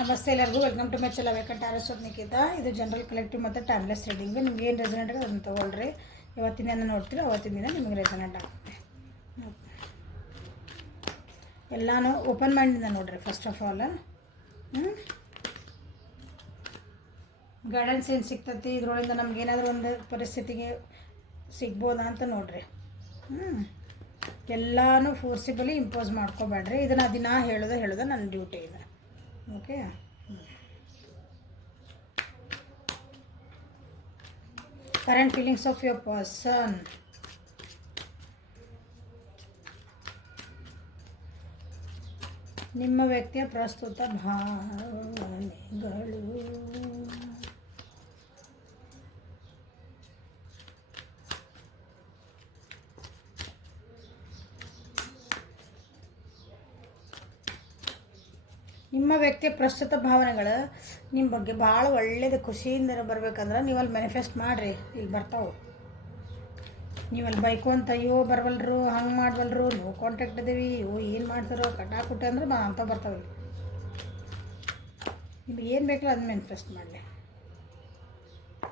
ನಮಸ್ತೆ ಎಲ್ಲರಿಗೂ, welcome to my channel Venkata Nikhita. ಇದು ಜನರಲ್ ಕಲೆಕ್ಟಿವ್ ಮತ್ತು ಟೈಮ್ಲೆಸ್ ರೀಡಿಂಗ್. ನಿಮ್ಗೆ ಏನು ರೆಸನೆಂಟ್ ಆಗುತ್ತೆ ಅದನ್ನು ತೊಗೊಳ್ರಿ. ಇವತ್ತಿನ ದಿನ ನೋಡ್ತೀರಿ, ಅವತ್ತಿನ ದಿನ ನಿಮಗೆ ರೆಸನೆಂಟ್ ಆಗುತ್ತೆ. ಎಲ್ಲನೂ ಓಪನ್ ಮೈಂಡಿಂದ ನೋಡಿರಿ. ಫಸ್ಟ್ ಆಫ್ ಆಲ್ ಗೈಡೆನ್ಸ್ ಏನು ಸಿಗ್ತೈತಿ, ಇದರೊಳಗಿಂದ ನಮಗೇನಾದರೂ ಒಂದು ಪರಿಸ್ಥಿತಿಗೆ ಸಿಗ್ಬೋದಾ ಅಂತ ನೋಡಿರಿ. ಎಲ್ಲನೂ ಫೋರ್ಸಿಬಲಿ ಇಂಪೋಸ್ ಮಾಡ್ಕೋಬೇಡ್ರಿ. ಇದನ್ನು ದಿನ ಹೇಳೋದು ನನ್ನ ಡ್ಯೂಟಿ ಇದೆ. Okay, current feelings of your person. ನಿಮ್ಮ ವ್ಯಕ್ತಿಯ ಪ್ರಸ್ತುತ ಭಾವನೆಗಳು. ನಿಮ್ಮ ವ್ಯಕ್ತಿಯ ಪ್ರಸ್ತುತ ಭಾವನೆಗಳು ನಿಮ್ಮ ಬಗ್ಗೆ ಭಾಳ ಒಳ್ಳೇದು ಖುಷಿಯಿಂದ ಬರ್ಬೇಕಂದ್ರೆ ನೀವು ಅಲ್ಲಿ ಮ್ಯಾನಿಫೆಸ್ಟ್ ಮಾಡಿರಿ. ಇಲ್ಲಿ ಬರ್ತಾವೆ. ನೀವು ಅಲ್ಲಿ ಬೈಕು ಅಂತ ಅಯ್ಯೋ ಬರವಲ್ರು, ಹಂಗೆ ಮಾಡವಲ್ರು, ನೀವು ಕಾಂಟ್ಯಾಕ್ಟ್ ಇದೀವಿ, ಅಯ್ಯೋ ಏನು ಮಾಡ್ತಾರೋ ಕಟಾಕುಟ್ಟೆ ಅಂದ್ರೆ ಅಂತ ಬರ್ತಾವೆ. ನಿಮ್ಗೆ ಏನು ಬೇಕಲ್ಲ ಅದನ್ನ ಮ್ಯಾನಿಫೆಸ್ಟ್ ಮಾಡಲಿ.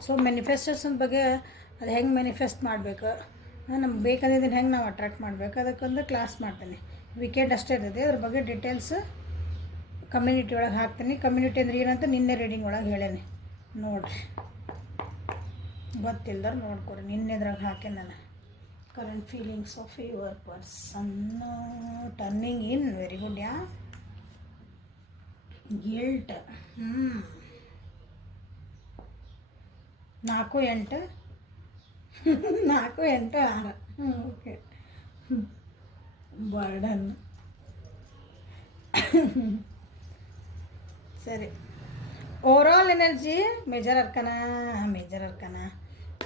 ಸೊ ಮ್ಯಾನಿಫೆಸ್ಟೇಷನ್ ಬಗ್ಗೆ ಅದು ಹೆಂಗೆ ಮ್ಯಾನಿಫೆಸ್ಟ್ ಮಾಡಬೇಕು, ನಮ್ಗೆ ಬೇಕಾದಿದ್ದನ್ನು ಹೆಂಗೆ ನಾವು ಅಟ್ರಾಕ್ಟ್ ಮಾಡಬೇಕು, ಅದಕ್ಕೊಂದು ಕ್ಲಾಸ್ ಮಾಡ್ತೇನೆ. ವೀಕೆಂಡ್ ಅಷ್ಟೇ ಇರ್ತದೆ. ಅದ್ರ ಬಗ್ಗೆ ಡೀಟೇಲ್ಸ್ ಕಮ್ಯುನಿಟಿ ಒಳಗೆ ಹಾಕ್ತೀನಿ. ಕಮ್ಯುನಿಟಿ ಅಂದ್ರೆ ಏನಂತ ನಿನ್ನೆ ರೀಡಿಂಗ್ ಒಳಗೆ ಹೇಳೇನೆ, ನೋಡಿರಿ. ಗೊತ್ತಿಲ್ಲದವ್ರು ನೋಡ್ಕೊರಿ, ನಿನ್ನೆದ್ರಾಗ ಹಾಕಿ ನಾನು. Current feelings of your person, turning in. Very good. Guilt. 4 8 4 8 6. Okay. Burden. ಸರಿ. Overall energy major arcana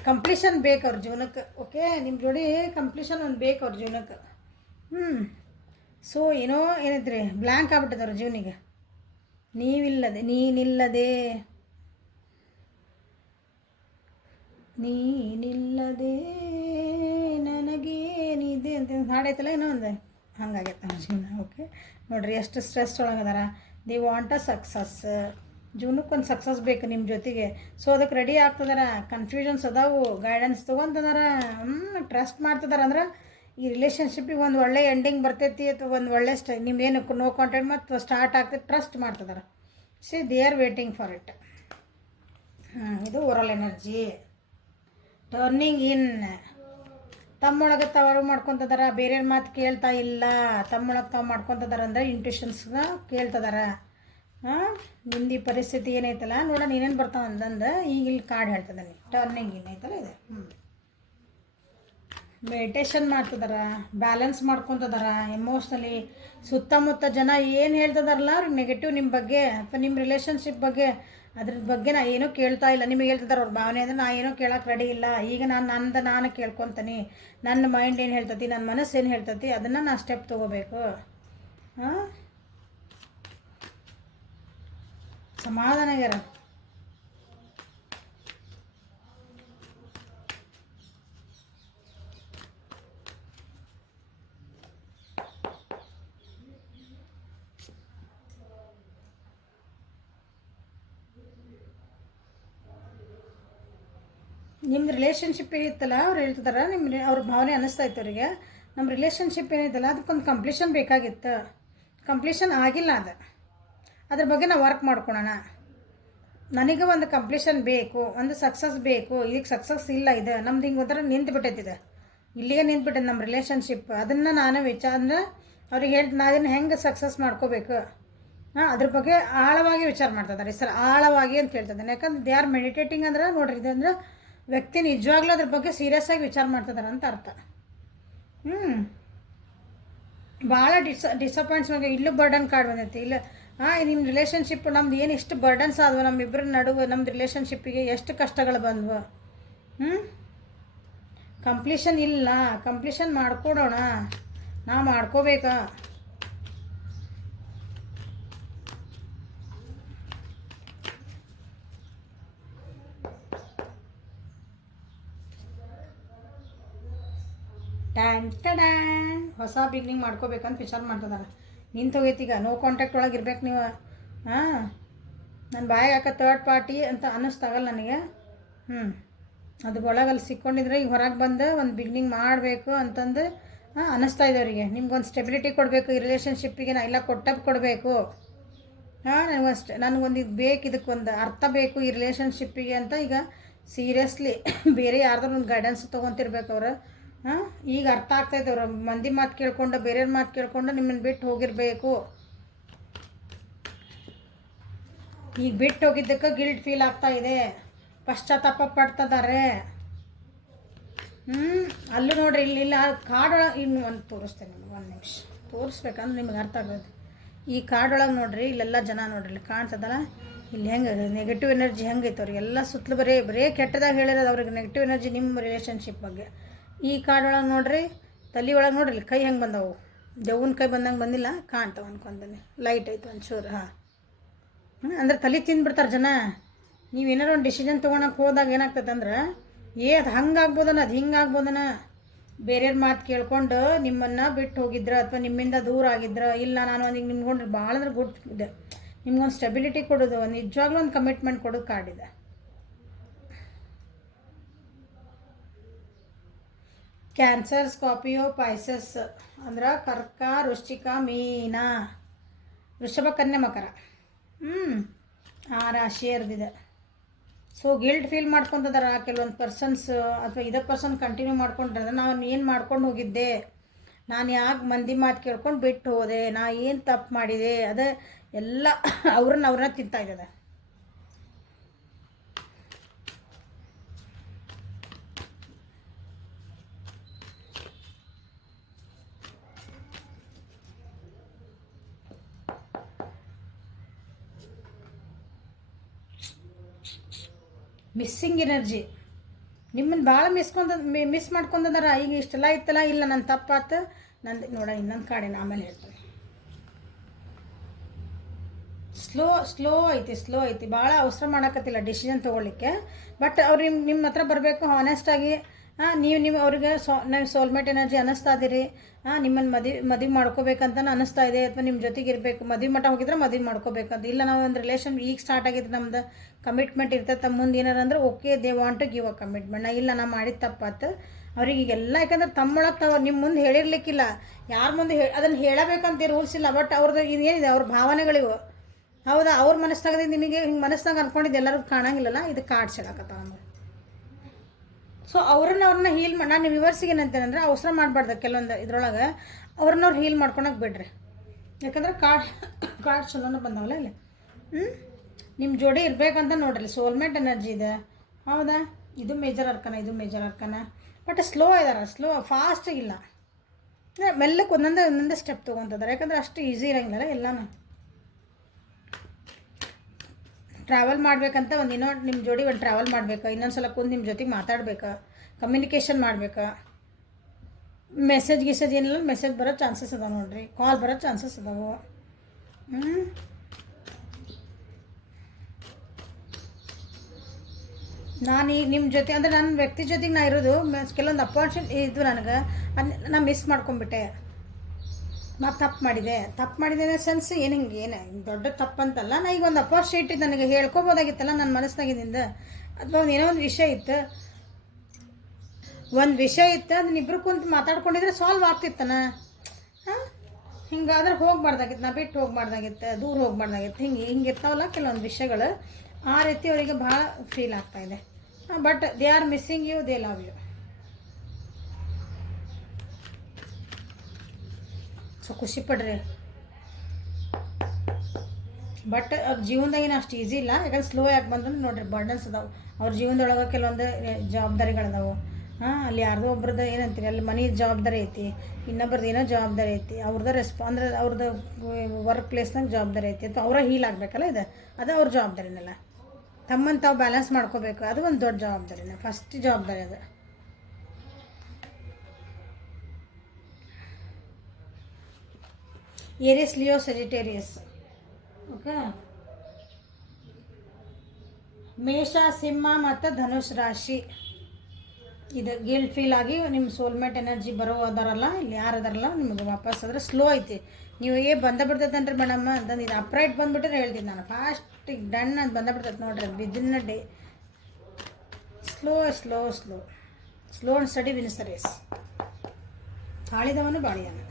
completion ಬೇಕು ಅವ್ರ ಜೀವನಕ್ಕೆ. ಓಕೆ, ನಿಮ್ಮ ಜೋಡಿ ಕಂಪ್ಲೀಷನ್ ಒಂದು ಬೇಕು ಅವ್ರ ಜೀವನಕ್ಕೆ. ಸೊ ಏನೈತ್ರಿ, ಬ್ಲ್ಯಾಂಕ್ ಆಗ್ಬಿಟ್ಟದ ಅವ್ರ ಜೀವನಿಗೆ. ನೀನಿಲ್ಲದೆ ನನಗೇನಿದೆ ಅಂತ ಹಾಡೈತಲ್ಲ, ಏನೋ ಒಂದು ಹಂಗಾಗೈತೆ ಅವ್ರ ಜೀವನ. ಓಕೆ, ನೋಡಿರಿ ಎಷ್ಟು ಸ್ಟ್ರೆಸ್ ಒಳಗದಾರ. They want a success. ಜೀವನಕ್ಕೊಂದು ಸಕ್ಸಸ್ ಬೇಕು ನಿಮ್ಮ ಜೊತೆಗೆ. ಸೊ ಅದಕ್ಕೆ ರೆಡಿ ಆಗ್ತದಾರ. ಕನ್ಫ್ಯೂಷನ್ಸ್ ಅದಾವು, ಗೈಡೆನ್ಸ್ ತೊಗೊತದಾರ, ಟ್ರಸ್ಟ್ ಮಾಡ್ತಿದಾರ. ಅಂದ್ರೆ ಈ ರಿಲೇಷನ್ಶಿಪ್ಪಿಗೆ ಒಂದು ಒಳ್ಳೆ ಎಂಡಿಂಗ್ ಬರ್ತೈತಿ ಅಥವಾ ಒಂದು ಒಳ್ಳೆ ನಿಮ್ಗೇನು ನೋ ಕಾಂಟ್ಯಾಕ್ಟ್ ಮತ್ತು ಸ್ಟಾರ್ಟ್ ಆಗ್ತೈತಿ. ಟ್ರಸ್ಟ್ ಮಾಡ್ತಿದಾರ. They are waiting for it. ಇದು ಓವರಾಲ್ ಎನರ್ಜಿ. ಟರ್ನಿಂಗ್ ಇನ್. ತಮ್ಮೊಳಗೆ ತಾವು ಮಾಡ್ಕೊತದಾರ, ಬೇರೆಯವ್ರ ಮಾತು ಕೇಳ್ತಾ ಇಲ್ಲ. ತಮ್ಮೊಳಗೆ ತಾವು ಮಾಡ್ಕೊತದಾರ ಅಂದರೆ ಇಂಟ್ಯೂಷನ್ಸ್ನ ಕೇಳ್ತದಾರ. ನಿಮ್ದು ಈ ಪರಿಸ್ಥಿತಿ ಏನೈತಲ್ಲ, ನೋಡೋಣ ಏನೇನು ಬರ್ತಾವ ಅಂದಂದು ಈಗ ಇಲ್ಲಿ ಕಾರ್ಡ್ ಹೇಳ್ತದಾನೆ. ಟರ್ನಿಂಗ್ ಇನ್ ಐತಲ್ಲ ಇದು. ಮೆಡಿಟೇಷನ್ ಮಾಡ್ತಿದಾರ, ಬ್ಯಾಲೆನ್ಸ್ ಮಾಡ್ಕೊತದಾರ ಎಮೋಷ್ನಲಿ. ಸುತ್ತಮುತ್ತ ಜನ ಏನು ಹೇಳ್ತದಾರಲ್ಲ ಅವ್ರಿಗೆ ನೆಗೆಟಿವ್ ನಿಮ್ಮ ಬಗ್ಗೆ ಅಥವಾ ನಿಮ್ಮ ರಿಲೇಷನ್ಶಿಪ್ ಬಗ್ಗೆ, ಅದ್ರ ಬಗ್ಗೆ ನಾ ಏನೂ ಕೇಳ್ತಾ ಇಲ್ಲ. ನಿಮಗೆ ಹೇಳ್ತಿದ್ದಾರೆ ಅವ್ರ ಭಾವನೆ ಅಂದರೆ ನಾ ಏನೋ ಕೇಳೋಕೆ ರೆಡಿ ಇಲ್ಲ. ಈಗ ನಾನು ಕೇಳ್ಕೊತೀನಿ. ನನ್ನ ಮೈಂಡ್ ಏನು ಹೇಳ್ತತಿ, ನನ್ನ ಮನಸ್ಸು ಏನು ಹೇಳ್ತತಿ, ಅದನ್ನು ನಾ ಸ್ಟೆಪ್ ತೊಗೋಬೇಕು. ಸಮಾಧಾನಗ್ಯಾರ. ನಿಮ್ದು ರಿಲೇಷನ್ಶಿಪ್ ಏನಿತ್ತಲ್ಲ ಅವ್ರು ಹೇಳ್ತಿದಾರ, ಅವ್ರ ಭಾವನೆ ಅನ್ನಿಸ್ತಾ ಇತ್ತು ಅವರಿಗೆ. ನಮ್ಮ ರಿಲೇಷನ್ಶಿಪ್ ಏನೈತಲ್ಲ ಅದಕ್ಕೊಂದು ಕಂಪ್ಲೀಷನ್ ಬೇಕಾಗಿತ್ತು. ಕಂಪ್ಲೀಷನ್ ಆಗಿಲ್ಲ. ಅದ್ರ ಬಗ್ಗೆ ನಾವು ವರ್ಕ್ ಮಾಡ್ಕೊಳೋಣ. ನನಗೆ ಒಂದು ಕಂಪ್ಲೀಷನ್ ಬೇಕು, ಒಂದು ಸಕ್ಸಸ್ ಬೇಕು. ಈಗ ಸಕ್ಸಸ್ ಇಲ್ಲ. ಇದು ನಮ್ದು ಹಿಂಗೆ ಒಂಥರ ನಿಂತುಬಿಟ್ಟೈತಿದೆ. ಇಲ್ಲಿಗೆ ನಿಂತ್ಬಿಟ್ಟೈತೆ ನಮ್ಮ ರಿಲೇಷನ್ಶಿಪ್. ಅದನ್ನು ನಾನು ಅಂದ್ರೆ ಅವ್ರಿಗೆ ನಾ ಅದನ್ನು ಹೆಂಗೆ ಸಕ್ಸಸ್ ಮಾಡ್ಕೋಬೇಕು, ಅದ್ರ ಬಗ್ಗೆ ಆಳವಾಗಿ ವಿಚಾರ ಮಾಡ್ತಿದ್ದಾರೆ ಸರ್. ಆಳವಾಗಿ ಅಂತ ಹೇಳ್ತಿದ್ದಾನೆ. ಯಾಕಂದ್ರೆ ದೇ ಆರ್ ಮೆಡಿಟೇಟಿಂಗ್ ಅಂದ್ರೆ ನೋಡ್ರಿ, ಇದು ಅಂದ್ರೆ ವ್ಯಕ್ತಿ ನಿಜವಾಗ್ಲೂ ಅದ್ರ ಬಗ್ಗೆ ಸೀರಿಯಸ್ ಆಗಿ ವಿಚಾರ ಮಾಡ್ತಿದ್ದಾರೆ ಅಂತ ಅರ್ಥ. ಭಾಳ ಡಿಸಪಾಯಿಂಟ್ಸ್ ಇಲ್ಲೂ ಬರ್ಡನ್ ಕಾರ್ಡ್ ಬಂದೈತಿ. ಇಲ್ಲ ನಿಮ್ಮ ರಿಲೇಷನ್ಶಿಪ್ ನಮ್ದು ಏನು ಎಷ್ಟು ಬರ್ಡನ್ಸ್ ಆದವು, ನಮ್ಮಿಬ್ಬರ ನಡುವೆ ನಮ್ದು ರಿಲೇಷನ್ಶಿಪ್ಪಿಗೆ ಎಷ್ಟು ಕಷ್ಟಗಳು ಬಂದವು. ಕಂಪ್ಲೀಷನ್ ಇಲ್ಲ. ಕಂಪ್ಲೀಷನ್ ಮಾಡ್ಕೊಡೋಣ, ನಾವು ಮಾಡ್ಕೋಬೇಕಾ. ಟ್ಯಾನ್ ಟಡ್ಯಾನ್ ಹೊಸ ಬಿಗ್ನಿಂಗ್ ಮಾಡ್ಕೋಬೇಕಂತ ವಿಚಾರ ಮಾಡ್ತಿದ್ದಾರೆ. ನಿಂತೋಗೈತಿ ಈಗ. ನೋ ಕಾಂಟ್ಯಾಕ್ಟ್ ಒಳಗೆ ಇರ್ಬೇಕು ನೀವು. ನನ್ನ ಬಾಯಿಗೆ ಯಾಕೆ ತರ್ಡ್ ಪಾರ್ಟಿ ಅಂತ ಅನ್ನಿಸ್ತಾಗಲ್ಲ ನನಗೆ. ಅದು ಒಳಗಲ್ಲಿ ಸಿಕ್ಕೊಂಡಿದ್ರೆ ಈಗ ಹೊರಗೆ ಬಂದು ಒಂದು ಬಿಗ್ನಿಂಗ್ ಮಾಡಬೇಕು ಅಂತಂದು ಅನ್ನಿಸ್ತಾ ಇದೆ ಅವರಿಗೆ. ನಿಮ್ಗೊಂದು ಸ್ಟೆಬಿಲಿಟಿ ಕೊಡಬೇಕು ಈ ರಿಲೇಷನ್ಶಿಪ್ಪಿಗೆ, ನಾ ಎಲ್ಲ ಕೊಡಬೇಕು. ನನಗೊಂದು ಇದು ಬೇಕು, ಇದಕ್ಕೊಂದು ಅರ್ಥ ಬೇಕು ಈ ರಿಲೇಷನ್ಶಿಪ್ಪಿಗೆ ಅಂತ ಈಗ ಸೀರಿಯಸ್ಲಿ ಬೇರೆ ಯಾರ್ದಾರು ಒಂದು ಗೈಡೆನ್ಸ್ ತೊಗೊತಿರ್ಬೇಕು ಅವರು. ಈಗ ಅರ್ಥ ಆಗ್ತಾಯಿದೆ ಅವರು ಮಂದಿ ಮಾತು ಕೇಳ್ಕೊಂಡು ಬೇರೆಯವ್ರ ಮಾತು ಕೇಳ್ಕೊಂಡು ನಿಮ್ಮನ್ನು ಬಿಟ್ಟು ಹೋಗಿರಬೇಕು. ಈಗ ಬಿಟ್ಟು ಹೋಗಿದ್ದಕ್ಕೆ ಗಿಲ್ಟ್ ಫೀಲ್ ಆಗ್ತಾ ಇದೆ, ಪಶ್ಚಾತ್ತಾಪ ಪಡ್ತಿದ್ದಾರೆ. ಅಲ್ಲೂ ನೋಡ್ರಿ ಇಲ್ಲ ಕಾರ್ಡೊಳಗೆ ಇನ್ನು ಒಂದು ತೋರಿಸ್ತೇನೆ, ಒಂದು ನಿಮಿಷ ತೋರಿಸ್ಬೇಕಂದ್ರೆ ನಿಮ್ಗೆ ಅರ್ಥ ಆಗೋದು. ಈ ಕಾರ್ಡೊಳಗೆ ನೋಡ್ರಿ, ಇಲ್ಲೆಲ್ಲ ಜನ ನೋಡ್ರಿ, ಇಲ್ಲಿ ಕಾಣ್ತದಲ್ಲ, ಇಲ್ಲಿ ಹೆಂಗೆ ನೆಗೆಟಿವ್ ಎನರ್ಜಿ ಹೆಂಗೈತೆ ಅವ್ರಿಗೆ ಎಲ್ಲ ಸುತ್ತಲೂ ಬರೀ ಕೆಟ್ಟದಾಗ ಹೇಳಿರೋದು ಅವ್ರಿಗೆ ನೆಗೆಟಿವ್ ಎನರ್ಜಿ ನಿಮ್ಮ ರಿಲೇಷನ್ಶಿಪ್ ಬಗ್ಗೆ. ಈ ಕಾರ್ಡೊಳಗೆ ನೋಡ್ರಿ, ತಲೆ ಒಳಗೆ ನೋಡ್ರಿ, ಇಲ್ಲಿ ಕೈ ಹೆಂಗೆ ಬಂದವು, ದೆವ್ವನ ಕೈ ಬಂದಂಗೆ ಬಂದಿಲ್ಲ, ಕಾಣ್ತಾವೆ ಅನ್ಕೊಂತೀನಿ, ಲೈಟ್ ಐತೆ ಒಂಚೂರು. ಅಂದ್ರೆ ತಲೆ ತಿಂದ್ಬಿಡ್ತಾರೆ ಜನ. ನೀವೇನಾರು ಒಂದು ಡಿಸಿಷನ್ ತೊಗೊಳಕ್ಕೆ ಹೋದಾಗ ಏನಾಗ್ತದೆ ಅಂದ್ರೆ ಅದು ಹಂಗಾಗ್ಬೋದನ, ಅದು ಹಿಂಗಾಗ್ಬೋದನ, ಬೇರೆಯವ್ರ ಮಾತು ಕೇಳ್ಕೊಂಡು ನಿಮ್ಮನ್ನು ಬಿಟ್ಟು ಹೋಗಿದ್ರ ಅಥವಾ ನಿಮ್ಮಿಂದ ದೂರ ಆಗಿದ್ರ, ಇಲ್ಲ ನಾನು ಒಂದು ನಿಮ್ಗೊಂಡ್ರೆ ಭಾಳ ಅಂದ್ರೆ ಗುಡ್ ಇದೆ, ನಿಮ್ಗೊಂದು ಸ್ಟೆಬಿಲಿಟಿ ಕೊಡೋದು, ನಿಜವಾಗ್ಲೂ ಒಂದು ಕಮಿಟ್ಮೆಂಟ್ ಕೊಡೋದು ಕಾರ್ಡಿದೆ. ಕ್ಯಾನ್ಸರ್, ಸ್ಕಾರ್ಪಿಯೋ, ಪೈಸಸ್ ಅಂದ್ರೆ ಕರ್ಕ, ವೃಶ್ಚಿಕ, ಮೀನ, ವೃಷಭ, ಕನ್ಯಾ, ಮಕರ. ಆ ರಾಶಿಯರ್ದಿದೆ. ಸೊ ಗಿಲ್ಟ್ ಫೀಲ್ ಮಾಡ್ಕೊತದಾರ ಕೆಲವೊಂದು ಪರ್ಸನ್ಸ್, ಅಥವಾ ಇದೇ ಪರ್ಸನ್ ಕಂಟಿನ್ಯೂ ಮಾಡ್ಕೊಂಡ್ರೆ ನಾನು ಏನು ಮಾಡ್ಕೊಂಡು ಹೋಗಿದ್ದೆ, ನಾನು ಯಾಕೆ ಮಂದಿ ಮಾತು ಕೇಳ್ಕೊಂಡು ಬಿಟ್ಟು ಹೋದೆ, ನಾ ಏನು ತಪ್ಪು ಮಾಡಿದೆ, ಅದೇ ಎಲ್ಲ ಅವ್ರನ್ನ ತಿಂತಾ ಇದ್ದದ. ಮಿಸ್ಸಿಂಗ್ ಎನರ್ಜಿ ನಿಮ್ಮನ್ನು ಭಾಳ ಮಿಸ್ ಮಾಡ್ಕೊಂಡದಾರ. ಈಗ ಇಷ್ಟೆಲ್ಲ ಇತ್ತಲ್ಲ, ಇಲ್ಲ ನನ್ನ ತಪ್ಪಾತು, ನಂದು ನೋಡ ಇನ್ನೊಂದು ಕಾಡಿನ ಆಮೇಲೆ ಹೇಳ್ತೀನಿ. ಸ್ಲೋ ಐತಿ, ಭಾಳ ಅವಸರ ಮಾಡೋಕತ್ತಿಲ್ಲ ಡಿಸಿಷನ್ ತೊಗೊಳ್ಳಿಕ್ಕೆ. ಬಟ್ ಅವ್ರು ನಿಮ್ಮ ಹತ್ರ ಬರಬೇಕು ಹಾನೆಸ್ಟಾಗಿ. ನೀವು ಅವ್ರಿಗೆ ನೀವು ಸೋಲ್ಮೇಟ್ ಎನರ್ಜಿ ಅನ್ನಿಸ್ತಾ ಇದ್ದೀರಿ. ನಿಮ್ಮನ್ನು ಮದುವೆ ಮಾಡ್ಕೋಬೇಕಂತ ಅನ್ನಿಸ್ತಾ ಇದೆ, ಅಥವಾ ನಿಮ್ಮ ಜೊತೆಗೆ ಇರಬೇಕು, ಮದುವೆ ಮಟ್ಟ ಹೋಗಿದ್ರೆ ಮದುವೆ ಮಾಡ್ಕೋಬೇಕಂತ. ಇಲ್ಲ ನಾವು ಒಂದು ರಿಲೇಷನ್ ಈಗ ಸ್ಟಾರ್ಟ್ ಆಗಿದ್ದು, ನಮ್ದು ಕಮಿಟ್ಮೆಂಟ್ ಇರ್ತೈತೆ. ತಮ್ಮ ಮುಂದೆ ಏನಾರು ಅಂದ್ರೆ okay they want to give a commitment. ಇಲ್ಲ ನಾ ಮಾಡಿದ ತಪ್ಪಾತು ಅವ್ರಿಗೆ ಈಗೆಲ್ಲ. ಯಾಕಂದ್ರೆ ತಮ್ಮೊಳಗೆ ನಿಮ್ಮ ಮುಂದೆ ಹೇಳಿರ್ಲಿಕ್ಕಿಲ್ಲ, ಯಾರ ಮುಂದೆ ಅದನ್ನು ಹೇಳಬೇಕಂತ ರೂಲ್ಸ್ ಇಲ್ಲ. ಬಟ್ ಅವ್ರದ್ದು ಏನಿದೆ ಅವ್ರ ಭಾವನೆಗಳಿವು. ಹೌದಾ, ಅವ್ರ ಮನಸ್ಸಾಗದೆ ನಿಮಗೆ ಹಿಂಗೆ ಮನಸ್ಸಾಗ ಅಂದ್ಕೊಂಡಿದ್ದು ಎಲ್ಲರಿಗೂ ಕಾಣಂಗಿಲ್ಲಲ್ಲ. ಇದು ಕಾರ್ಡ್ಸ್ ಹೇಳಕತ್ತಾವ ಅಂದ್ರೆ. ಸೊ ಅವ್ರನ್ನ ಹೀಲ್ ಮಾಡಿ, ನಾನು ವಿವರ್ಸಿಗೆ ಏನಂತೇನೆ ಅಂದರೆ ಅವಸರ ಮಾಡಬಾರ್ದು ಕೆಲವೊಂದು ಇದ್ರೊಳಗೆ. ಅವ್ರನ್ನ ಹೀಲ್ ಮಾಡ್ಕೊಳಕ್ಕೆ ಬಿಡ್ರಿ. ಯಾಕಂದ್ರೆ ಕಾರ್ಡ್ ಚಲೋನ ಬಂದವಲ್ಲ ಇಲ್ಲಿ. ನಿಮ್ಮ ಜೋಡಿ ಇರಬೇಕಂತ ನೋಡ್ರಿ. ಸೋಲ್ಮೇಟ್ ಎನರ್ಜಿ ಇದೆ, ಹೌದಾ. ಇದು ಮೇಜರ್ ಅರ್ಕನ, ಬಟ್ ಸ್ಲೋ ಇದ್ದಾರೆ, ಫಾಸ್ಟ್ ಇಲ್ಲ. ಮೆಲ್ಲಕ್ಕೆ ಒಂದೊಂದೇ ಸ್ಟೆಪ್ ತೊಗೊತಿದ್ದಾರೆ. ಯಾಕಂದ್ರೆ ಅಷ್ಟು ಈಸಿ ಇರೋಂಗಿಲ್ಲ ಎಲ್ಲನೂ. ಟ್ರಾವೆಲ್ ಮಾಡ್ಬೇಕಂತ ನಿಮ್ಮ ಜೋಡಿ ಒಂದು ಟ್ರಾವೆಲ್ ಮಾಡ್ಬೇಕು, ಇನ್ನೊಂದು ಸಲ ಕುಂದು ನಿಮ್ಮ ಜೊತೆಗೆ ಮಾತಾಡ್ಬೇಕು, ಕಮ್ಯುನಿಕೇಷನ್ ಮಾಡ್ಬೇಕು. ಮೆಸೇಜ್ ಏನಿಲ್ಲ, ಮೆಸೇಜ್ ಬರೋ ಚಾನ್ಸಸ್ ಅದಾವೆ ನೋಡ್ರಿ, ಕಾಲ್ ಬರೋ ಚಾನ್ಸಸ್ ಅದಾವೆ. ನಾನು ಈಗ ನಿಮ್ಮ ಜೊತೆ ಅಂದರೆ ನನ್ನ ವ್ಯಕ್ತಿ ಜೊತೆಗೆ ನಾ ಇರೋದು, ಕೆಲವೊಂದು ಅಪಾರ್ಚುನಿಟಿ ಇದು ನನಗೆ ನಾನು ಮಿಸ್ ಮಾಡ್ಕೊಂಡ್ಬಿಟ್ಟೆ. ನಾ ತಪ್ಪು ಮಾಡಿದೆ ಅನ್ನೋ ಸೆನ್ಸ್ ಏನು ದೊಡ್ಡ ತಪ್ಪಂತಲ್ಲ. ನಾ ಈಗ ಒಂದು ಅಪಾರ್ಚುನಿಟಿ ನನಗೆ ಹೇಳ್ಕೊಬೋದಾಗಿತ್ತಲ್ಲ ನನ್ನ ಮನಸ್ಸಿನಾಗಿದ್ದಿಂದ. ಅಥವಾ ಏನೋ ಒಂದು ವಿಷಯ ಇತ್ತು, ಅದನ್ನ ಇಬ್ಬರು ಕುಂತು ಮಾತಾಡ್ಕೊಂಡಿದ್ರೆ ಸಾಲ್ವ್ ಆಗ್ತಿತ್ತನ. ಹಿಂಗಾದ್ರೆ ಹೋಗ್ಬಾರ್ದಾಗಿತ್ತು, ನಾ ಬಿಟ್ಟು ಹೋಗ್ಬಾರ್ದಾಗಿತ್ತು, ದೂರ ಹೋಗ್ಬಾರ್ದಾಗಿತ್ತು. ಹಿಂಗಿರ್ತಾವಲ್ಲ ಕೆಲವೊಂದು ವಿಷಯಗಳು. ಆ ರೀತಿ ಅವರಿಗೆ ಭಾಳ ಫೀಲ್ ಆಗ್ತಾಯಿದೆ. But they are missing you, they love you. So ಖುಷಿ ಪಡ್ರಿ. ಬಟ್ ಅವ್ರ ಜೀವನದಾಗೇನು ಅಷ್ಟು ಈಸಿ ಇಲ್ಲ. ಯಾಕಂದ್ರೆ ಸ್ಲೋ ಯಾಕೆ ಬಂತಂದ್ರೆ ನೋಡ್ರಿ, ಬರ್ಡನ್ಸ್ ಅದಾವೆ ಅವ್ರ ಜೀವನದೊಳಗೆ. ಕೆಲವೊಂದು ಜವಾಬ್ದಾರಿಗಳದಾವೆ. ಅಲ್ಲಿ ಯಾರ್ದೋ ಒಬ್ರದ್ದು ಏನಂತೀರಿ, ಅಲ್ಲಿ ಮನೆ ಜವಾಬ್ದಾರಿ ಐತಿ, ಇನ್ನೊಬ್ರದ್ದು ಏನೋ ಜವಾಬ್ದಾರಿ ಐತಿ, ಅವ್ರದ್ದು ಅಂದ್ರೆ ಅವ್ರದ್ದು ವರ್ಕ್ ಪ್ಲೇಸ್ನಾಗ ಜವಾಬ್ದಾರಿ ಐತಿ, ಅಥವಾ ಅವರ ಹೀಲ್ ಆಗಬೇಕಲ್ಲ. ಅದು ಅವ್ರ ಜವಾಬ್ದಾರಿನಲ್ಲ. ತಮ್ಮನ್ನು ತಾವು ಬ್ಯಾಲೆನ್ಸ್ ಮಾಡ್ಕೋಬೇಕು, ಅದು ಒಂದು ದೊಡ್ಡ ಜವಾಬ್ದಾರಿನ, ಫಸ್ಟ್ ಜವಾಬ್ದಾರಿ ಅದು. Areas, Leo, ಸಜಿಟೇರಿಯಸ್. ಓಕೆ, ಮೇಷ, ಸಿಂಹ ಮತ್ತು ಧನುಷ್ ರಾಶಿ. ಇದು ಗಿಲ್ಟ್ ಫೀಲ್ ಆಗಿ ನಿಮ್ಮ ಸೋಲ್ಮೇಟ್ ಎನರ್ಜಿ ಬರೋ ಅದಾರಲ್ಲ, ಇಲ್ಲಿ ಯಾರು ಅದಾರಲ್ಲ ನಿಮಗೆ ವಾಪಸ್ ಆದರೆ ಸ್ಲೋ ಐತಿ. ನೀವು ಬಂದ ಬಿಡ್ತೈತೇನ್ರಿ ಮೇಡಮ್ ಅಂತಂದು ಇದು ಅಪ್ರೈಟ್ ಬಂದುಬಿಟ್ರೆ ಹೇಳ್ತೀನಿ ನಾನು ಫಾಸ್ಟಿಗೆ ಡನ್ ಅಂತ ಬಂದ ಬಿಡ್ತೈತೆ ನೋಡ್ರಿ ಅದು within a day. Slow slow slow slow and steady wins the race. ತಾಳಿದವನು ಬಾಳಿದವನು.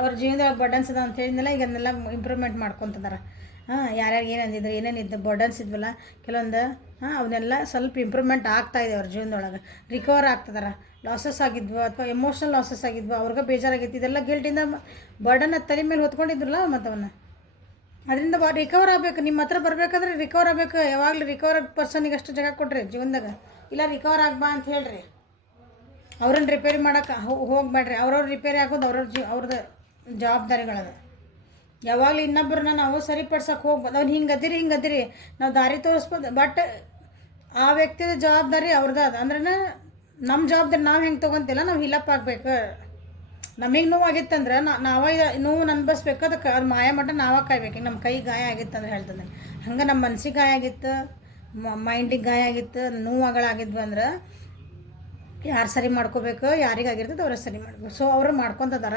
ಅವ್ರ ಜೀವನದಾಗ ಬರ್ಡನ್ಸ್ ಅದ ಅಂತ ಹೇಳಿದ್ನಲ್ಲ, ಈಗ ಅದನ್ನೆಲ್ಲ ಇಂಪ್ರೂವ್ಮೆಂಟ್ ಮಾಡ್ಕೊತದಾರ. ಯಾರ್ಯಾರು ಏನಂದಿದ್ರು ಏನೇನಿದ್ದು ಬರ್ಡನ್ಸ್ ಇದ್ವಲ್ಲ ಕೆಲವೊಂದು ಅವನ್ನೆಲ್ಲ ಸ್ವಲ್ಪ ಇಂಪ್ರೂವ್ಮೆಂಟ್ ಆಗ್ತಾಯಿದೆ ಅವ್ರ ಜೀವನದೊಳಗೆ. ರಿಕವರ್ ಆಗ್ತದಾರ. ಲಾಸಸ್ ಆಗಿದ್ವು ಅಥವಾ ಎಮೋಷ್ನಲ್ ಲಾಸಸ್ ಆಗಿದ್ವು, ಅವ್ರಿಗೆ ಬೇಜಾರಾಗಿತ್ತು, ಇದೆಲ್ಲ ಗಿಲ್ಟಿಂದ ಬರ್ಡನ್ನ ತಲೆ ಮೇಲೆ ಹೊತ್ಕೊಂಡಿದ್ರಲ್ಲ ಮತ್ತು ಅವನ್ನ ಅದರಿಂದ ರಿಕವರ್ ಆಗಬೇಕು. ನಿಮ್ಮ ಹತ್ರ ಬರಬೇಕಾದ್ರೆ ರಿಕವರ್ ಆಗಬೇಕು. ಯಾವಾಗಲೂ ರಿಕವರ್ ಪರ್ಸನಿಗೆ ಅಷ್ಟು ಜಾಗ ಕೊಡ್ರಿ ಜೀವನದಾಗ. ಇಲ್ಲ ರಿಕವರ್ ಆಗ್ಬಾ ಅಂತ ಹೇಳ್ರಿ. ಅವ್ರನ್ನ ರಿಪೇರಿ ಮಾಡೋಕೆ ಹೋಗ್ಬೇಡ್ರಿ. ಅವ್ರವ್ರು ರಿಪೇರಿ ಆಗೋದು ಅವ್ರದ್ದು ಜವಾಬ್ದಾರಿಗಳದ. ಯಾವಾಗಲೂ ಇನ್ನೊಬ್ಬರನ್ನ ನಾವು ಸರಿಪಡ್ಸೋಕೆ ಹೋಗ್ಬೋದು. ಅವ್ನು ಹಿಂಗದಿರಿ ನಾವು ದಾರಿ ತೋರಿಸ್ಬೋದು, ಬಟ್ ಆ ವ್ಯಕ್ತಿದ ಜವಾಬ್ದಾರಿ ಅವ್ರದ್ದು ಅದ. ಅಂದ್ರೆ ನಮ್ಮ ಜವಾಬ್ದಾರಿ ನಾವು ಹೆಂಗೆ ತೊಗೊತಿಲ್ಲ, ನಾವು ಹಿಲಪ್ ಆಗಬೇಕು. ನಮಗೆ ನೋವು ಆಗಿತ್ತಂದ್ರೆ ನಾವೇ ನೋವು ಅನ್ಭವಿಸ್ಬೇಕು. ಅದಕ್ಕೆ ಅದು ಮಾಯ ಮಟ್ಟ ನಾವೇ ಕಾಯ್ಬೇಕು. ನಮ್ಮ ಕೈ ಗಾಯ ಆಗಿತ್ತಂದ್ರೆ ಹೇಳ್ತಂದ್ರೆ ಹಂಗೆ ನಮ್ಮ ಮನ್ಸಿಗೆ ಗಾಯ ಆಗಿತ್ತು, ಮೈಂಡಿಗೆ ಗಾಯ ಆಗಿತ್ತು, ನೋವುಗಳಾಗಿದ್ವು ಅಂದ್ರೆ ಯಾರು ಸರಿ ಮಾಡ್ಕೋಬೇಕು, ಯಾರಿಗಾಗಿರ್ತದೆ ಅವ್ರ ಸರಿ ಮಾಡ್ಬೇಕು. ಸೊ ಅವರು ಮಾಡ್ಕೊತದಾರ,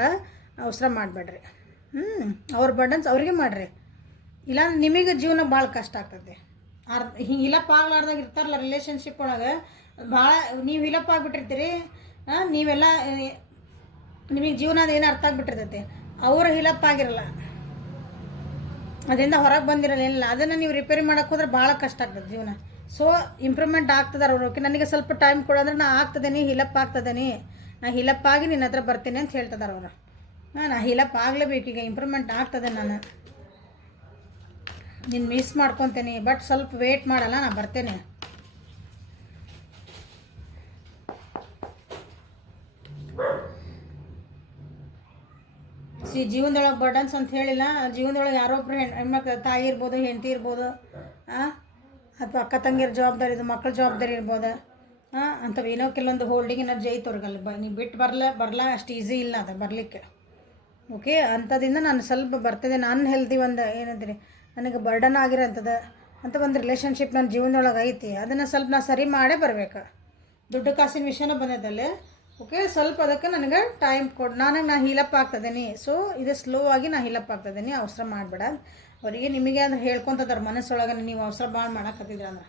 ಅವಸರ ಮಾಡಬೇಡ್ರಿ. ಅವ್ರ ಬರ್ಡನ್ಸ್ ಅವ್ರಿಗೆ ಮಾಡಿರಿ. ಇಲ್ಲ ನಿಮಗೆ ಜೀವನ ಭಾಳ ಕಷ್ಟ ಆಗ್ತದೆ. ಹಿಂಗೆ ಹಿಲಪ್ ಆಗ್ಲಾರ್ದಾಗ ಇರ್ತಾರಲ್ಲ ರಿಲೇಷನ್ಶಿಪ್ ಒಳಗೆ, ಭಾಳ ನೀವು ಹಿಲಪ್ ಆಗಿಬಿಟ್ಟಿರ್ತೀರಿ. ನೀವೆಲ್ಲ ನಿಮಗೆ ಜೀವನ ಅದು ಏನು ಅರ್ಥ ಆಗಿಬಿಟ್ಟಿರ್ತೈತಿ. ಅವರು ಹಿಲಪ್ ಆಗಿರಲ್ಲ, ಅದರಿಂದ ಹೊರಗೆ ಬಂದಿರಲ್ಲ, ಏನಿಲ್ಲ. ಅದನ್ನು ನೀವು ರಿಪೇರಿ ಮಾಡೋಕೆ ಹೋದ್ರೆ ಭಾಳ ಕಷ್ಟ ಆಗ್ತದೆ ಜೀವನ. ಸೊ ಇಂಪ್ರೂವ್ಮೆಂಟ್ ಆಗ್ತದಾರ ಅವರು. ಓಕೆ, ನನಗೆ ಸ್ವಲ್ಪ ಟೈಮ್ ಕೊಡೋದ್ರೆ ನಾ ಆಗ್ತದೇನಿ, ಹಿಲಪ್ ಆಗ್ತದೇನಿ, ನಾ ಹಿಲಪ್ ಆಗಿ ನಿನ್ನ ಹತ್ರ ಬರ್ತೀನಿ ಅಂತ ಹೇಳ್ತಿದಾರೆ ಅವರು. ನಾ ಹಿಲಪ್ ಆಗಲೇಬೇಕು, ಈಗ ಇಂಪ್ರೂವ್ಮೆಂಟ್ ಆಗ್ತದೆ. ನಾನು ನಿನ್ನ ಮಿಸ್ ಮಾಡ್ಕೊತೀನಿ, ಬಟ್ ಸ್ವಲ್ಪ ವೇಟ್ ಮಾಡಲ್ಲ, ನಾ ಬರ್ತೇನೆ. ಜೀವನದೊಳಗೆ ಬರ್ಡನ್ಸ್ ಅಂತ ಹೇಳಿಲ್ಲ. ಜೀವನದೊಳಗೆ ಯಾರೊಬ್ಬರು ಹೆಣ್ಮಕ್ಳು, ತಾಯಿ ಇರ್ಬೋದು, ಹೆಂಡತಿ ಇರ್ಬೋದು, ಅಥವಾ ಅಕ್ಕ ತಂಗಿರ ಜವಾಬ್ದಾರಿ ಇದು, ಮಕ್ಕಳ ಜವಾಬ್ದಾರಿ ಇರ್ಬೋದು. ಅಂಥವು ಏನೋ ಕೆಲವೊಂದು ಹೋಲ್ಡಿಂಗ್ ಎನರ್ಜಿ ಐತೆ ಅವ್ರಿಗಲ್ಲ. ನೀವು ಬಿಟ್ಟು ಬರಲ್ಲ ಅಷ್ಟು ಈಸಿ ಇಲ್ಲ ಅದು ಬರಲಿಕ್ಕೆ. ಓಕೆ, ಅಂಥದ್ದಿಂದ ನಾನು ಸ್ವಲ್ಪ ಬರ್ತಿದ್ದೆ. ನಾನು ಹೆಲ್ದಿ ಒಂದು ಏನಂತೀರಿ ನನಗೆ ಬರ್ಡನ್ ಆಗಿರೋಂಥದ್ದು ಅಂತ ಒಂದು ರಿಲೇಷನ್ಶಿಪ್ ನನ್ನ ಜೀವನದೊಳಗೆ ಐತಿ. ಅದನ್ನು ಸ್ವಲ್ಪ ನಾನು ಸರಿ ಮಾಡೇ ಬರಬೇಕು. ದುಡ್ಡು ಕಾಸಿನ ವಿಷಯನೂ ಬಂದೈತಲ್ಲೇ. ಓಕೆ, ಸ್ವಲ್ಪ ಅದಕ್ಕೆ ನನಗೆ ಟೈಮ್ ಕೊಡು. ನಾ ಹೀಲಪ್ ಆಗ್ತದೇನಿ. ಸೊ ಇದು ಸ್ಲೋ ಆಗಿ ನಾ ಹೀಲಪ್ ಆಗ್ತದೇನಿ, ಅವಸರ ಮಾಡಬೇಡ. ಅವರಿಗೆ ನಿಮಗೆ ಅಂದ್ರೆ ಹೇಳ್ಕೊತದಾರ ಮನಸ್ಸೊಳಗೆ, ನೀವು ಅವಸರ ಭಾಳ ಮಾಡಕತ್ತಿದ್ರ ಅಂದ್ರೆ.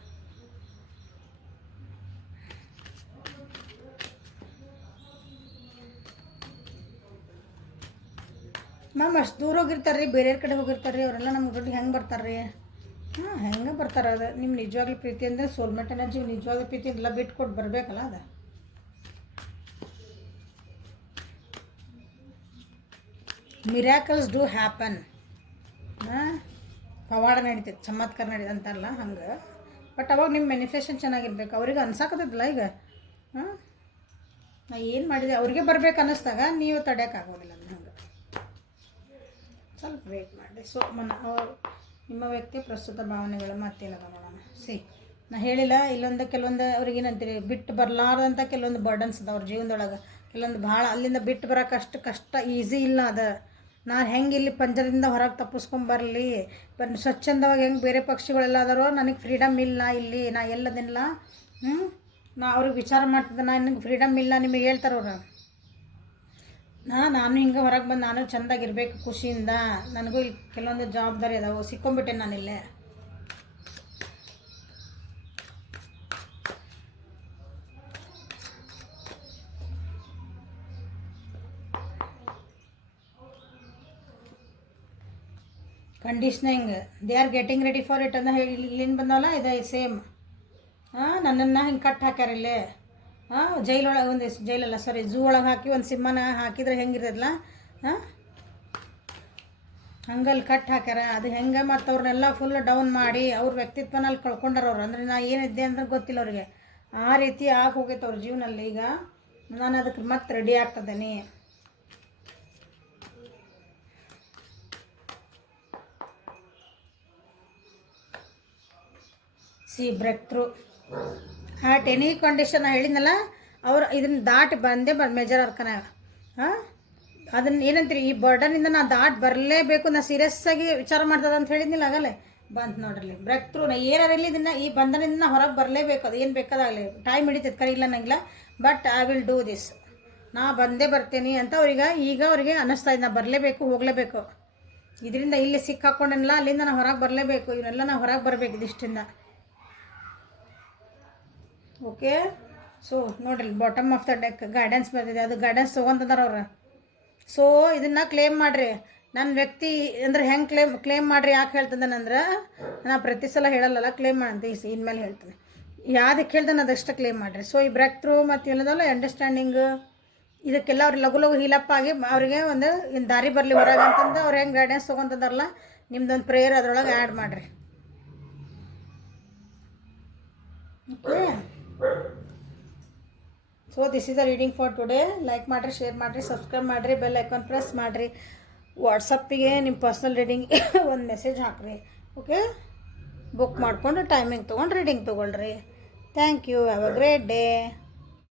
ಮ್ಯಾಮ್ ಅಷ್ಟು ದೂರ ಹೋಗಿರ್ತಾರೆ ರೀ, ಬೇರೆಯವ್ರ ಕಡೆ ಹೋಗಿರ್ತಾರೆ ರೀ, ಅವರೆಲ್ಲ ನಮ್ಗೆ ದುಡ್ಡು ಹೆಂಗೆ ಬರ್ತಾರೆ ರೀ? ಹೆಂಗೆ ಬರ್ತಾರೆ? ಅದು ನಿಮ್ಮ ನಿಜವಾಗ್ಲೂ ಪ್ರೀತಿ ಅಂದರೆ ಸೋಲ್ಮೇಟ್ ಎನರ್ಜಿ, ನಿಜವಾಗ್ಲೂ ಪ್ರೀತಿ ಎಲ್ಲ ಬಿಟ್ಕೊಟ್ಟು ಬರಬೇಕಲ್ಲ. ಅದು ಮಿರಾಕಲ್ಸ್ ಡೂ ಹ್ಯಾಪನ್. ಪವಾಡ ನಡೀತೈತೆ, ಚಮತ್ಕಾರ ನಡೀತದೆ ಅಂತಾರಲ್ಲ ಹಂಗೆ. ಬಟ್ ಅವಾಗ ನಿಮ್ಮ ಮ್ಯಾನಿಫೆಸ್ಟೇಷನ್ ಚೆನ್ನಾಗಿರ್ಬೇಕು. ಅವ್ರಿಗೆ ಅನ್ಸಾಕತ್ತೈತಲ್ಲ ಈಗ. ನಾ ಏನು ಮಾಡಿದೆ ಅವ್ರಿಗೆ ಬರ್ಬೇಕು ಅನ್ನಿಸ್ದಾಗ ನೀವು ತಡೆಯೋಕ್ಕಾಗೋದಿಲ್ಲ. ಅದು ಹಂಗೆ ಸ್ವಲ್ಪ ವೇಟ್ ಮಾಡಿ. ಸೊ ನಿಮ್ಮ ವ್ಯಕ್ತಿ ಪ್ರಸ್ತುತ ಭಾವನೆಗಳು ಮತ್ತೇನದ ನೋಡೋಣ. ನಾ ಹೇಳಿಲ್ಲ, ಕೆಲವೊಂದು ಅವ್ರಿಗೆ ಏನಂತೀರಿ ಬಿಟ್ಟು ಬರಲಾರ್ದಂಥ ಕೆಲವೊಂದು ಬರ್ಡನ್ಸ್ ಅದ ಅವ್ರ ಜೀವನದೊಳಗೆ. ಕೆಲವೊಂದು ಭಾಳ ಅಲ್ಲಿಂದ ಬಿಟ್ಟು ಬರೋಕೆ ಅಷ್ಟು ಕಷ್ಟ ಈಸಿ ಇಲ್ಲ. ಅದು ನಾನು ಹೆಂಗೆ ಇಲ್ಲಿ ಪಂಜರದಿಂದ ಹೊರಗೆ ತಪ್ಪಿಸ್ಕೊಂಬರಲಿ, ಸ್ವಚ್ಛಂದವಾಗಿ ಹೆಂಗೆ ಬೇರೆ ಪಕ್ಷಿಗಳೆಲ್ಲ ಅದಾರೋ, ನನಗೆ ಫ್ರೀಡಮ್ ಇಲ್ಲ ಇಲ್ಲಿ, ನಾ ಎಲ್ಲದಿಲ್ಲ. ನಾ ಅವ್ರಿಗೆ ವಿಚಾರ ಮಾಡ್ತಿದ್ದೆ, ನನಗೆ ಫ್ರೀಡಮ್ ಇಲ್ಲ ನಿಮಗೆ ಹೇಳ್ತಾರವ್ರು. ನಾನು ಹಿಂಗೆ ಹೊರಗೆ ಬಂದು ನಾನು ಚೆಂದಾಗಿರ್ಬೇಕು ಖುಷಿಯಿಂದ. ನನಗೂ ಇಲ್ಲಿ ಕೆಲವೊಂದು ಜವಾಬ್ದಾರಿ ಅದಾವೆ, ಸಿಕ್ಕೊಂಬಿಟ್ಟೆ ನಾನಿಲ್ಲೇ. Conditioning they are getting ready for it ಅಂತ ಹೇಳಿ ಇಲ್ಲಿಂದ ಬಂದವಲ್ಲ, ಇದೆ ಸೇಮ್. ನನ್ನನ್ನು ಹಿಂಗೆ ಕಟ್ ಹಾಕ್ಯಾರ ಇಲ್ಲೇ. ಜೈಲೊಳಗೆ ಜೈಲಲ್ಲ ಸಾರಿ ಝೂ ಒಳಗೆ ಹಾಕಿ ಒಂದು ಸಿಂಹನ ಹಾಕಿದ್ರೆ ಹೆಂಗಿರ್ತದಲ್ಲ, ಹಂಗಲ್ಲಿ ಕಟ್ ಹಾಕ್ಯಾರ. ಅದು ಹೆಂಗೆ ಮತ್ತು ಅವ್ರನ್ನೆಲ್ಲ ಫುಲ್ ಡೌನ್ ಮಾಡಿ ಅವ್ರ ವ್ಯಕ್ತಿತ್ವನ ಅಲ್ಲಿ ಕಳ್ಕೊಂಡಾರ ಅವ್ರು. ಅಂದರೆ ನಾ ಏನಿದ್ದೆ ಅಂದ್ರೆ ಗೊತ್ತಿಲ್ಲ ಅವ್ರಿಗೆ. ಆ ರೀತಿ ಆಗಿ ಹೋಗೈತೆ ಅವ್ರ ಜೀವನಲ್ಲಿ. ಈಗ ನಾನು ಅದಕ್ಕೆ ಮತ್ತೆ ರೆಡಿ ಆಗ್ತದೇನೆ. Break through at any condition ಹೇಳಿದ್ನಲ್ಲ, ಅವ್ರು ಇದನ್ನು ದಾಟಿ ಬಂದೇ ಮೆಜರ್ ಅರ್ಕನ. ಅದನ್ನು ಏನಂತೀರಿ, ಈ ಬರ್ಡನಿಂದ ನಾ ದಾಟಿ ಬರಲೇಬೇಕು, ನಾ ಸೀರಿಯಸ್ಸಾಗಿ ವಿಚಾರ ಮಾಡ್ತದೆ ಅಂತ ಹೇಳಿದ್ನಿಲ್ಲ, ಆಗಲ್ಲೇ ಬಂತು ನೋಡ್ರಿ ಬ್ರೇಕ್ ಥ್ರೂ. ನಾ ಏನಾರಿಲ್ಲ ಇದನ್ನು ಈ ಬಂಧನದಿಂದ ಹೊರಗೆ ಬರಲೇಬೇಕು. ಅದು ಏನು ಬೇಕಾದಾಗಲಿ ಟೈಮ್ ಹಿಡಿತೈತೆ, ಕರೀ ಇಲ್ಲ ನಂಗಿಲ್ಲ, but I will do this. ನಾ ಬಂದೇ ಬರ್ತೀನಿ ಅಂತ ಅವ್ರಿಗೆ ಅನ್ನಿಸ್ತಾ ಇದೆ, ನಾ ಬರಲೇಬೇಕು, ಹೋಗಲೇಬೇಕು. ಇದರಿಂದ ಇಲ್ಲಿ ಸಿಕ್ಕಾಕೊಂಡೇನಲ್ಲ, ಅಲ್ಲಿಂದ ನಾವು ಹೊರಗೆ ಬರಲೇಬೇಕು. ಇವನ್ನೆಲ್ಲ ನಾವು ಹೊರಗೆ ಬರಬೇಕು ಇದಿಷ್ಟಿಂದ. ಓಕೆ, ಸೊ ನೋಡ್ರಿ bottom of the deck guidance ಬರ್ತಿದೆ, ಅದು ಗೈಡೆನ್ಸ್ ತೊಗೊಂತಂದಾರ ಅವ್ರು. ಸೊ ಇದನ್ನು ಕ್ಲೇಮ್ ಮಾಡಿರಿ. ನನ್ನ ವ್ಯಕ್ತಿ ಅಂದ್ರೆ ಹೆಂಗೆ ಕ್ಲೇಮ್ ಮಾಡಿರಿ, ಯಾಕೆ ಹೇಳ್ತಂದನಂದ್ರೆ ನಾ ಪ್ರತಿ ಸಲ ಹೇಳಲ್ಲ, ಕ್ಲೇಮ್ ಮಾಡಂತ ಇನ್ಮೇಲೆ ಹೇಳ್ತೀನಿ. ಯಾವುದಕ್ಕೆ ಹೇಳ್ತಾನೆ ಅದಷ್ಟು ಕ್ಲೇಮ್ ಮಾಡಿರಿ. ಸೊ ಈ ಬ್ರೇಕ್ ಥ್ರೂ ಮತ್ತು ಏನದಲ್ಲ ಅಂಡರ್ಸ್ಟ್ಯಾಂಡಿಂಗ್, ಇದಕ್ಕೆಲ್ಲ ಅವ್ರಿಗೆ ಲಘು ಲಘು ಹೀಲಪ್ ಆಗಿ ಅವ್ರಿಗೆ ಒಂದು ದಾರಿ ಬರಲಿ ಹೊರಗೆ ಅಂತಂದು ಅವ್ರು ಹೆಂಗೆ ಗೈಡೆನ್ಸ್ ತೊಗೊಂತಂದಾರಲ್ಲ, ನಿಮ್ದೊಂದು ಪ್ರೇಯರ್ ಅದರೊಳಗೆ ಆ್ಯಡ್ ಮಾಡಿರಿ. Okay, so this is the reading for today. Like ಮಾಡಿರಿ, ಶೇರ್ ಮಾಡಿರಿ, ಸಬ್ಸ್ಕ್ರೈಬ್ ಮಾಡಿರಿ, ಬೆಲ್ ಐಕಾನ್ ಪ್ರೆಸ್ ಮಾಡಿರಿ. ವಾಟ್ಸಪ್ಪಿಗೆ ನಿಮ್ಮ ಪರ್ಸ್ನಲ್ ರೀಡಿಂಗ್ ಒಂದು ಮೆಸೇಜ್ ಹಾಕಿರಿ. ಓಕೆ, ಬುಕ್ ಮಾಡಿಕೊಂಡು ಟೈಮಿಂಗ್ ತೊಗೊಂಡು ರೀಡಿಂಗ್ ತೊಗೊಳ್ರಿ. Thank you. Have a great day.